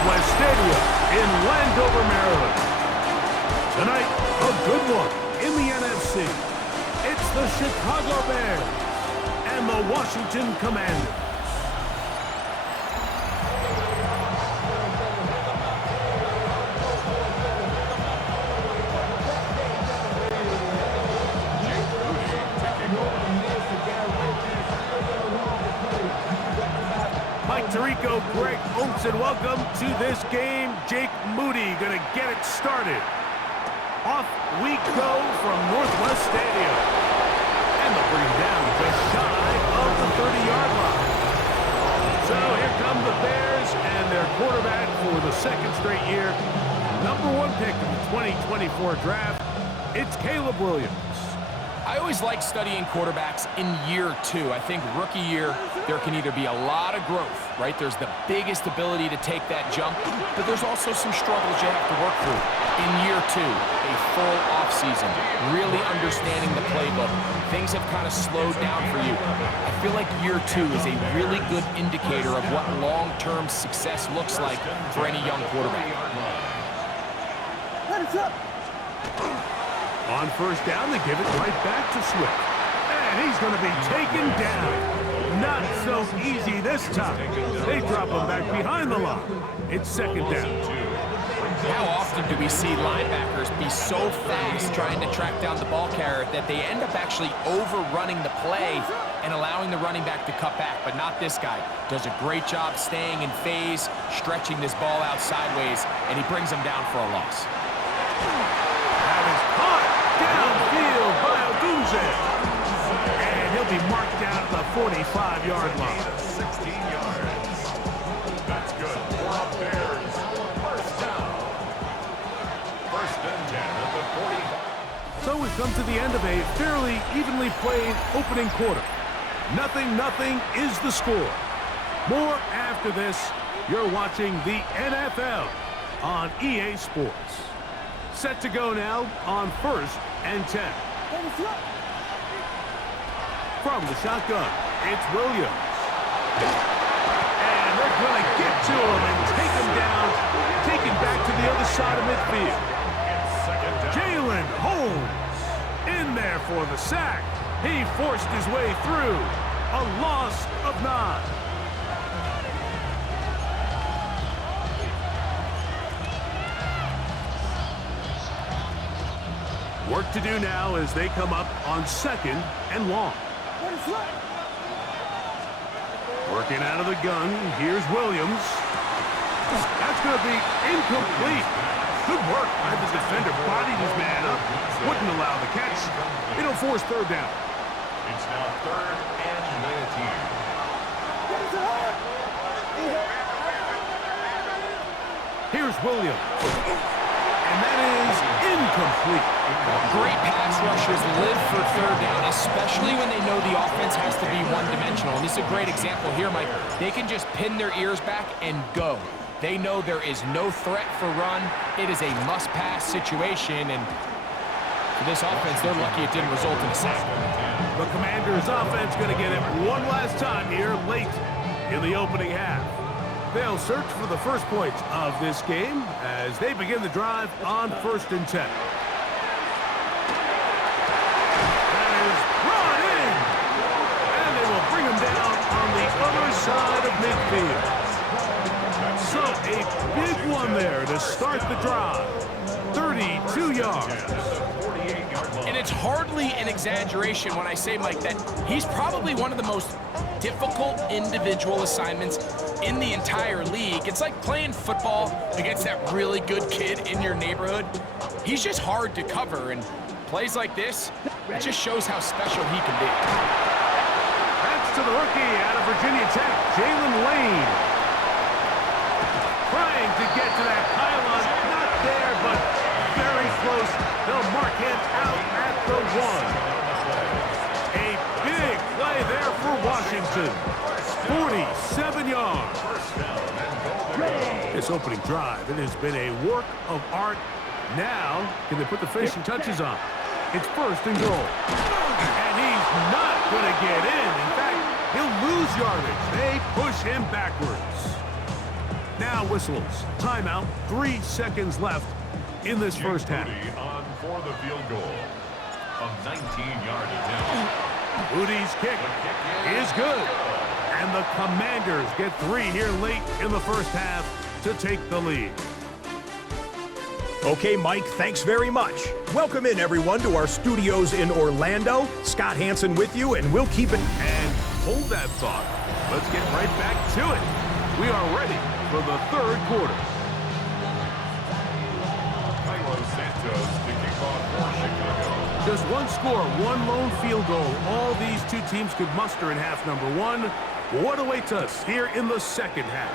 Northwest Stadium in Landover, Maryland. Tonight, a good one in the NFC. It's the Chicago Bears and the Washington Commanders. Mike Tirico, Greg Oates, and welcome to this game. Jake Moody going to get it started. Off we go from Northwest Stadium. And they'll bring him down just shy of the 30-yard line. So here come the Bears and their quarterback for the second straight year. #1 pick in the 2024 draft. It's Caleb Williams. I always like studying quarterbacks in year 2. I think rookie year, there can either be a lot of growth, right? There's the biggest ability to take that jump, but there's also some struggles you have to work through. In year 2, a full offseason, really understanding the playbook. Things have kind of slowed down for you. I feel like year 2 is a really good indicator of what long-term success looks like for any young quarterback. On first down, they give it right back to Swift. And he's going to be taken down. Not so easy this time. They drop him back behind the line. It's second down. How often do we see linebackers be so fast trying to track down the ball carrier that they end up actually overrunning the play and allowing the running back to cut back? But not this guy. Does a great job staying in phase, stretching this ball out sideways, and he brings him down for a loss. That is caught downfield by Ogunze. And he'll be marked down at the 45-yard line. 16 yards. That's good for the Bears. First down. First and 10 at the 45. So we've come to the end of a fairly evenly played opening quarter. 0-0 is the score. More after this. You're watching the NFL on EA Sports. Set to go now on first and 10. From the shotgun, it's Williams. And they're going to get to him and take him down, take him back to the other side of midfield. Jalen Holmes in there for the sack. He forced his way through. A loss of 9. Work to do now as they come up on second and long. Working out of the gun, here's Williams. That's going to be incomplete. Good work by the defender, bodied his man up, wouldn't allow the catch. It'll force third down. It's now 3rd and 19. Here's Williams. And that is incomplete. Great pass rushers live for third down, especially when they know the offense has to be one-dimensional. And this is a great example here, Mike. They can just pin their ears back and go. They know there is no threat for run. It is a must-pass situation, and for this offense, they're lucky it didn't result in a sack. The Commanders' offense going to get it one last time here late in the opening half. They'll search for the first points of this game as they begin the drive on first and 10. That is brought in. And they will bring him down on the other side of midfield. So a big one there to start the drive. 32 yards. And it's hardly an exaggeration when I say, Mike, that he's probably one of the most difficult individual assignments in the entire league. It's like playing football against that really good kid in your neighborhood. He's just hard to cover, and plays like this, it just shows how special he can be. That's to the rookie out of Virginia Tech, Jalen Lane. Trying to get to that pylon, not there, but very close. They'll mark him out at the 1. A big play there for Washington. 47 yards. This opening drive, it has been a work of art. Now, can they put the finishing touches on? It's first and goal. And he's not going to get in. In fact, he'll lose yardage. They push him backwards. now whistles. Timeout, 3 seconds left in this first half. Moody on for the field goal. A 19-yard attempt. Moody's kick is good. And the Commanders get 3 here late in the first half to take the lead. Okay, Mike, thanks very much. Welcome in, everyone, to our studios in Orlando. Scott Hansen with you, and we'll keep it... And hold that thought. Let's get right back to it. We are ready for the third quarter. Santos to kick off for Chicago. Just one score, one lone field goal. All these two teams could muster in half number 1. What awaits us here in the second half?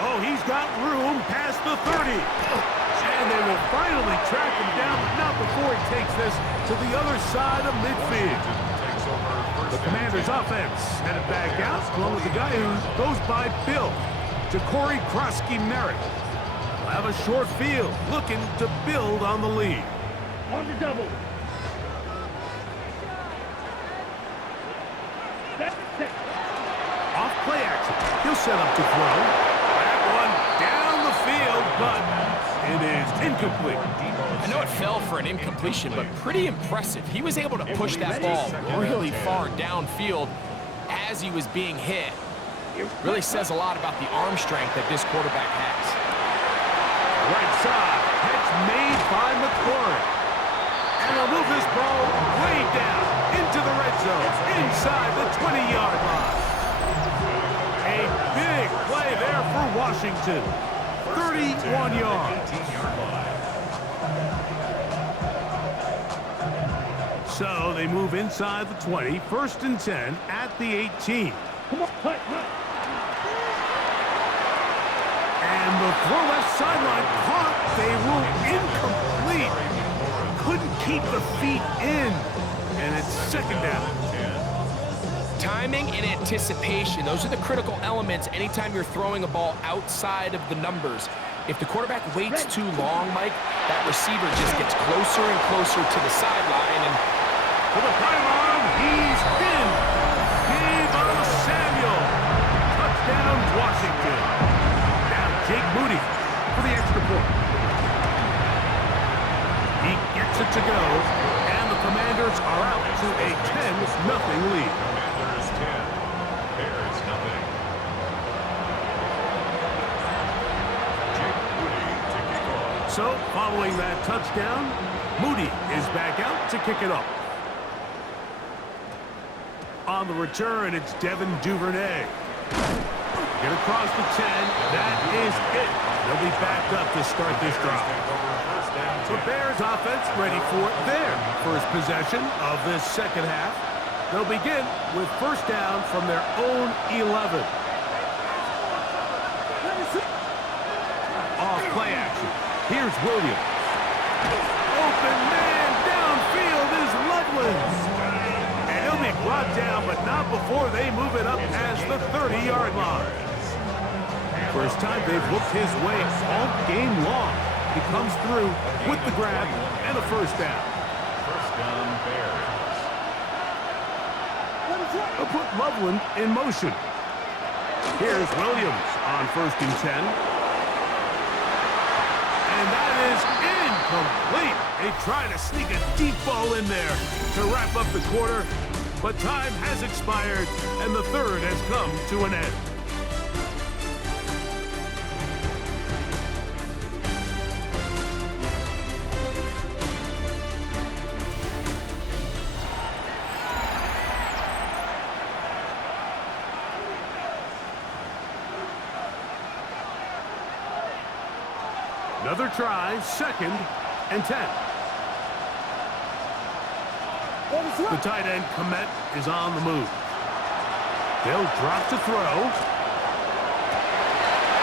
Oh, he's got room past the 30. And they will finally track him down, but not before he takes this to the other side of midfield. The Commanders' offense headed back out, along with the guy who goes by Bill, Ja'Cory Krosky-Merritt. Will have a short field, looking to build on the lead. On the double. Off play action. He'll set up to throw. That one down the field, but it is incomplete. I know it fell for an incompletion, but pretty impressive. He was able to push that ball really far downfield as he was being hit. Really says a lot about the arm strength that this quarterback has. Right side. Catch made by McLaurin. And he'll move this ball way down into the red zone, inside the 20-yard line. A big play there for Washington. 31 yards. So they move inside the 20, 1st and 10 at the 18. And the throw left sideline caught. They rule incomplete. Couldn't keep the feet in. And it's second down. Timing and anticipation, those are the critical elements anytime you're throwing a ball outside of the numbers. If the quarterback waits too long, Mike, that receiver just gets closer and closer to the sideline. And for the pylon, he's in. Debo Samuel. Touchdown, Washington. Now Jake Moody for the extra point. He gets it to go, and the Commanders are out to a 10-0 lead. Commanders 10, Bears nothing. Jake Moody to kick off. So, following that touchdown, Moody is back out to kick it off. On the return, it's Devin Duvernay. Get across the 10. That is it. They'll be backed up to start this drive. The Bears offense ready for their first possession of this second half. They'll begin with first down from their own 11. Off play action. Here's Williams. Open man downfield is Loveland. And he'll be brought down, but not before they move it up past the 30-yard line. First time they've looked his way all game long. He comes through with the grab and a first down. First down, Bears. They'll put Loveland in motion. Here's Williams on 1st and 10. And that is incomplete. They try to sneak a deep ball in there to wrap up the quarter, but time has expired, and the third has come to an end. Another try, 2nd and 10. The tight end, Komet, is on the move. They'll drop to throw.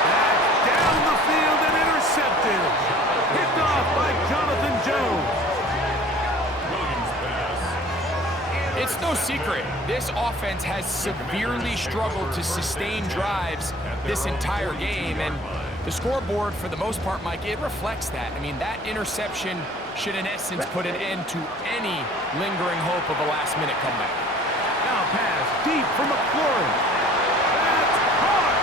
That's down the field and intercepted. Picked off by Jonathan Jones. Williams pass. it's no secret, this offense has severely struggled to sustain drives this entire game. And the scoreboard, for the most part, Mike, it reflects that. I mean, that interception should, in essence, put an end to any lingering hope of a last-minute comeback. Now pass deep for McLaurin. That's caught.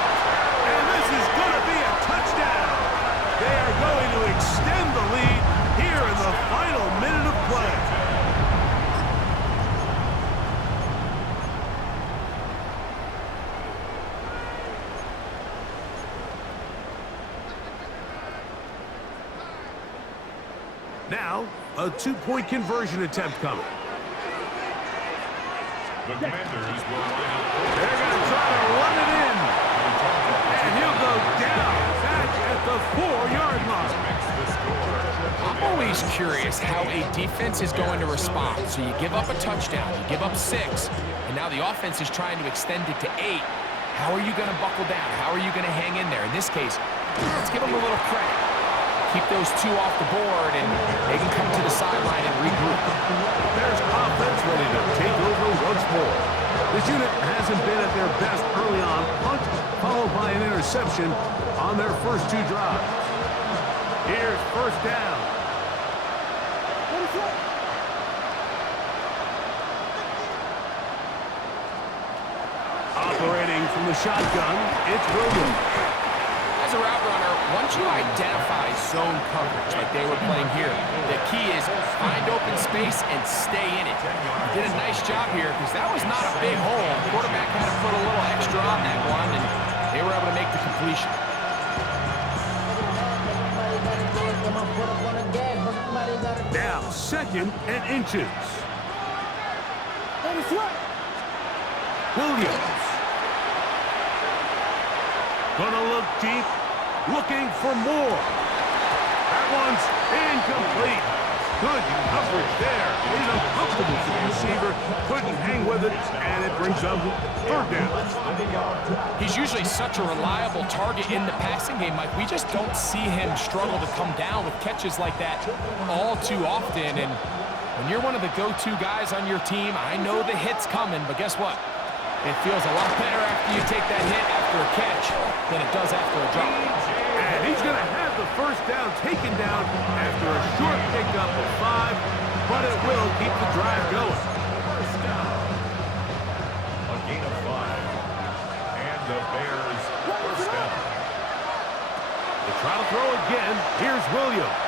Now, a two-point conversion attempt coming. The Commanders will line up. They're going to try to run it in. And he'll go down back at the 4-yard line. I'm always curious how a defense is going to respond. So you give up a touchdown, you give up 6, and now the offense is trying to extend it to 8. How are you going to buckle down? How are you going to hang in there? In this case, let's give them a little credit. Keep those 2 off the board, and they can come to the sideline and regroup. There's offense ready to take over once more. This unit hasn't been at their best early on. Punt followed by an interception on their first 2 drives. Here's first down. Operating from the shotgun, it's Williams. As a route runner, once you identify zone coverage like they were playing here, the key is find open space and stay in it. You did a nice job here because that was not a big hole. The quarterback had to put a little extra on that one, and they were able to make the completion. Now, 2nd and inches. Williams. Gonna look deep, looking for more. That one's incomplete. Good coverage there. He's uncomfortable for the receiver. Couldn't hang with it, and it brings up 3rd down. He's usually such a reliable target in the passing game, Mike. We just don't see him struggle to come down with catches like that all too often. And when you're one of the go-to guys on your team, I know the hit's coming, but guess what? It feels a lot better after you take that hit after a catch than it does after a drop. And he's going to have the first down taken down after a short pickup of 5, but it will keep the drive going. First down. A gain of 5. And the Bears first down. They try to throw again. Here's Williams.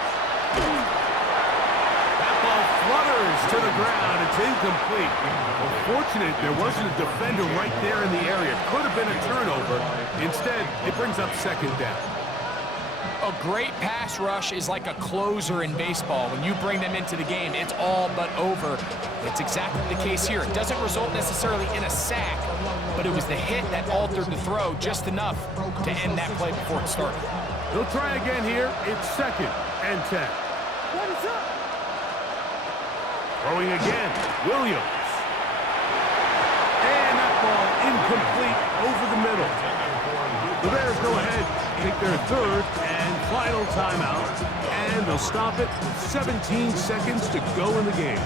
That ball flutters to the ground. It's incomplete. Unfortunate there wasn't a defender right there in the area. Could have been a turnover. Instead, it brings up 2nd down. A great pass rush is like a closer in baseball. When you bring them into the game, it's all but over. It's exactly the case here. It doesn't result necessarily in a sack, but it was the hit that altered the throw just enough to end that play before it started. They'll try again here. It's 2nd and 10. Throwing again, Williams. And that ball incomplete over the middle. The Bears go ahead, take their 3rd and final timeout, and they'll stop it with 17 seconds to go in the game.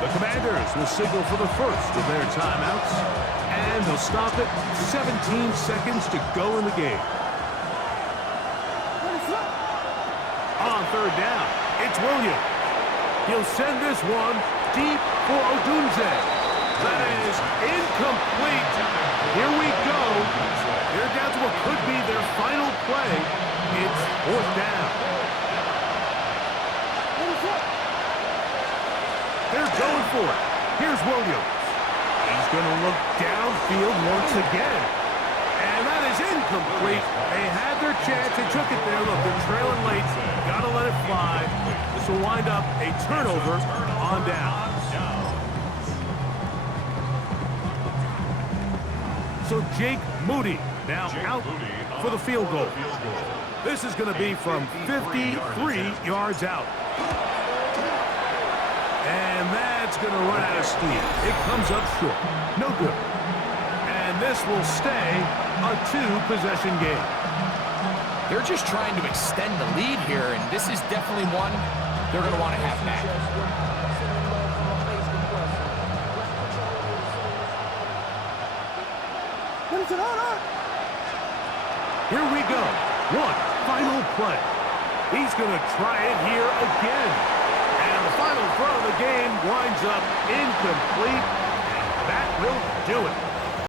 The Commanders will signal for the first of their timeouts, and they'll stop it with 17 seconds to go in the game. On 3rd down, it's Williams. He'll send this one deep for Odunze. That is incomplete. Here we go. They're down to what could be their final play. It's 4th down. They're going for it. Here's Williams. He's going to look downfield once again. And that is incomplete. They had their chance. They took it there. Look, they're trailing late. Got to let it fly. This will wind up a turnover on down. So Jake Moody now out for the field goal. This is going to be from 53 yards out. And that's going to run out of steam. It comes up short. No good. And this will stay a 2-possession game. They're just trying to extend the lead here, and this is definitely one they're going to want to have back. Here we go. One final play. He's going to try it here again. And the final throw of the game winds up incomplete. And that will do it.